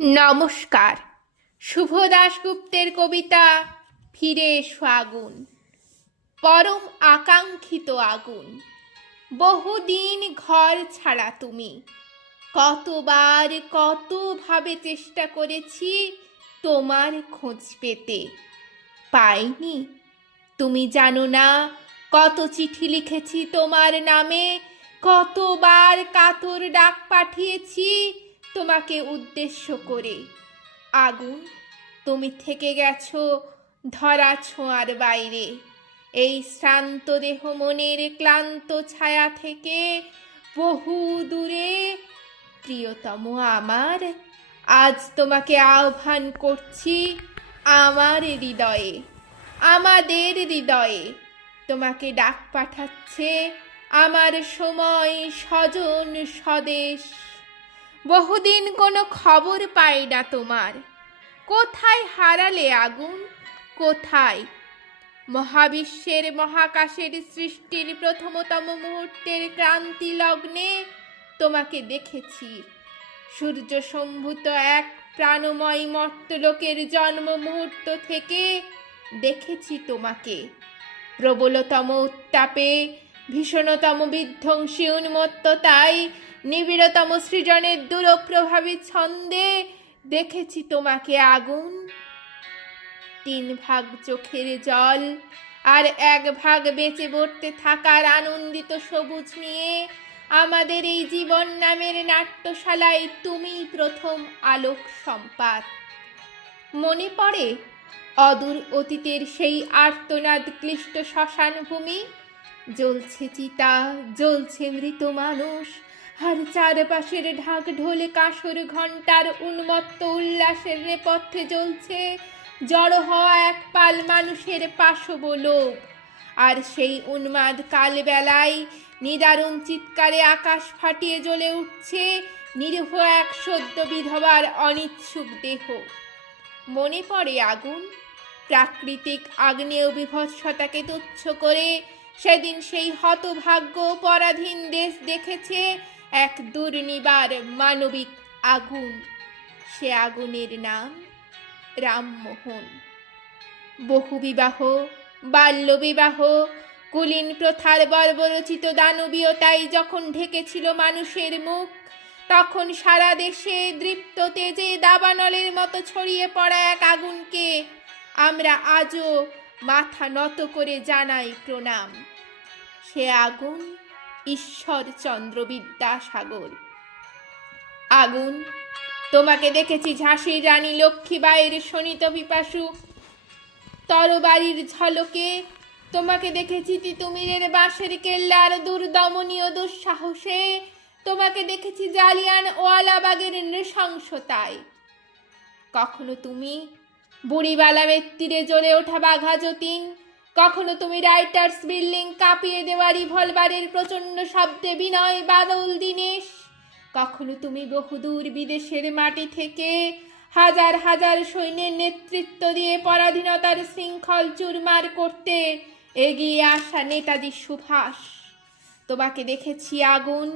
নমস্কার। শুভ দাশগুপ্তের কবিতা, ফিরে এসো আগুন। পরম আকাঙ্ক্ষিত আগুন। বহুদিন ঘর ছাড়া তুমি। কতবার কতভাবে চেষ্টা করেছি তোমার খোঁজ পেতে। পাইনি। তুমি জানো না কত চিঠি লিখেছি তোমার নামে, কতবার কাতর ডাক পাঠিয়েছি তোমাকে উদ্দেশ্য করে। আগুন, তুমি থেকে গেছো ধরা ছোঁয়ার বাইরে। এই শ্রান্ত দেহ মনের ক্লান্ত ছায়া থেকে বহু দূরে। প্রিয়তম আমার, আজ তোমাকে আহ্বান করছি আমার হৃদয়ে, আমাদের হৃদয়ে। তোমাকে ডাক পাঠাচ্ছে আমার সময় স্বজন স্বদেশ। বহুদিন কোনো খবর পাই না তোমার। কোথায় হারালে আগুন? কোথায়? মহাবিশ্বের মহাকাশের সৃষ্টির প্রথমতম মুহূর্তের ক্রান্তি লগ্নে তোমাকে দেখেছি। সূর্য সম্ভূত এক প্রাণময় মর্তলোকের জন্ম মুহূর্ত থেকে দেখেছি তোমাকে। প্রবলতম উত্তাপে ভীষণতম বিধ্বংসী উন্মত্ততায় নিবিড়তম সৃজনের দূরপ্রভাবী ছন্দে দেখেছি তোমাকে আগুন। তিন ভাগ চোখের জল আর এক ভাগ বেঁচে পড়তে থাকার আনন্দিত সবুজ নিয়ে আমাদের এই জীবন নামের নাট্যশালায় তুমি প্রথম আলোক সম্পাত। মনে পড়ে অদূর অতীতের সেই আর্তনাদ ক্লিষ্ট শ্মশান ভূমি জ্বলছে চিতা, জ্বলছে মৃত মানুষ আর চারপাশের ঢাক ঢোলে কাসর ঘণ্টার উন্মত্ত উল্লাসের নেপথ্যে জ্বলছে, জড়ো হওয়া এক পাল মানুষের পাশব লোক আর সেই উন্মাদ কালবেলায় নিদারুণ চিৎকারে আকাশ ফাটিয়ে জ্বলে উঠছে নিরীহ এক সদ্য বিধবার অনিচ্ছুক দেহ। মনে পড়ে আগুন, প্রাকৃতিক আগ্নেয় বিভৎসতাকে তুচ্ছ করে সেদিন সেই হতভাগ্য পরাধীন দেশ দেখেছে এক দুর্নিবার মানবিক আগুন। সে আগুনের নাম রামমোহন। বহুবিবাহ, বাল্যবিবাহ, কুলীন প্রথার বর্বরচিত দানবীয়তাই যখন ঢেকেছিল মানুষের মুখ, তখন সারা দেশে দৃপ্ত তেজে দাবানলের মতো ছড়িয়ে পড়া এক আগুনকে আমরা আজও মাথা নত করে জানাই প্রণাম। সে আগুন ঈশ্বরচন্দ্র বিদ্যাসাগর। আগুন, তোমাকে দেখেছি ঝাঁসির রানী লক্ষ্মীবাইয়ের শোণিত পিপাসু। তরবারির ঝলকে তোমাকে দেখেছি তিতুমিরের বাঁশের কেল্লার দুর্দমনীয় দুঃসাহসে। তোমাকে দেখেছি জালিয়ান ওয়ালাবাগের নৃশংসতায়। কখনো তুমি বুড়িবালামের তীরে জ্বলে ওঠা বাঘা যতীন কখনো তুমি রাইটার্স বিল্ডিং কাঁপিয়ে দেওয়া রিভলভারের প্রচণ্ড শব্দে বিনয় বাদল দিনেশ। কখনো তুমি বহুদূর বিদেশের মাটি থেকে হাজার হাজার সৈন্যের নেতৃত্ব দিয়ে পরাধীনতার শৃঙ্খল চুরমার করতে এগিয়ে আসা নেতাজি সুভাষ। তোমাকে দেখেছি আগুন,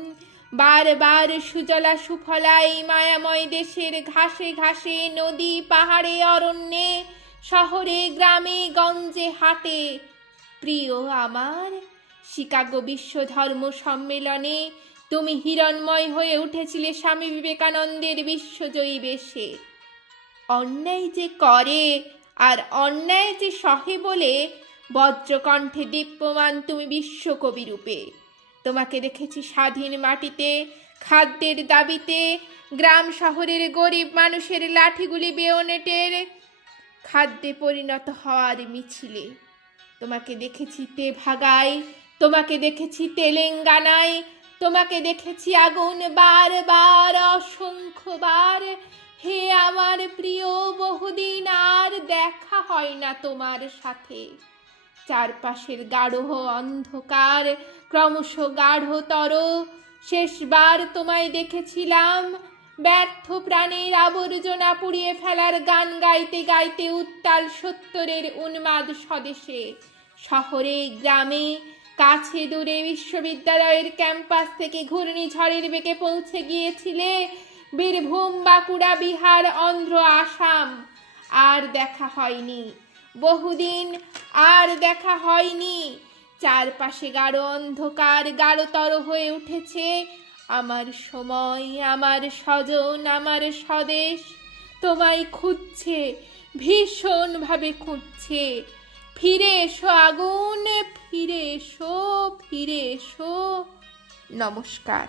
বারবার সুজলা সুফলা এই মায়াময় দেশের ঘাসে ঘাসে, নদী পাহাড়ে অরণ্যে শহরে, গ্রামে, গঞ্জে, হাটে। প্রিয় আমার, শিকাগো বিশ্ব ধর্ম সম্মেলনে তুমি হিরণময় হয়ে উঠেছিলে স্বামী বিবেকানন্দের বিশ্বজয়ী বেশে। অন্যায় যে করে আর অন্যায় যে সহে বলে, বজ্রকণ্ঠে দীপ্যমান তুমি বিশ্বকবি রূপে। তোমাকে দেখেছি স্বাধীন মাটিতে, খাদ্যের দাবিতে, গ্রাম শহরের গরিব মানুষের লাঠিগুলি বেয়নেটের খাদ্যে পরিণত হওয়ার মিছিলে। তোমাকে দেখেছি তে ভাগায়, তোমাকে দেখেছি তেলেঙ্গানায়, তোমাকে দেখেছি আগুন বারবার, অসংখ্যবার। হে আমার প্রিয়, বহুদিন আর দেখা হয় না তোমার সাথে। চারপাশের গাঢ় অন্ধকার, ক্রমশ গাঢ়তর। শেষবার তোমায় দেখেছিলাম ব্যর্থ প্রাণের আবর্জনা পুড়িয়ে ফেলার গান গাইতে গাইতে উত্তাল সত্তরের উন্মাদ স্বদেশে। শহরে, গ্রামে, কাছে দূরে বিশ্ববিদ্যালয়ের ক্যাম্পাস থেকে ঘূর্ণিঝড়ের বেগে পৌঁছে গিয়েছিলে বীরভূম, বাঁকুড়া, বিহার, অন্ধ্র, আসাম। আর দেখা হয়নি। বহুদিন আর দেখা হয়নি। চারপাশে গাঢ় অন্ধকার, গাঢ়তর হয়ে উঠেছে আমার সময়, আমার স্বজন, আমার স্বদেশ তোমায় খুঁজছে, ভীষণভাবে খুঁজছে। ফিরে এসো আগুন, ফিরে এসো ফিরে এসো। নমস্কার।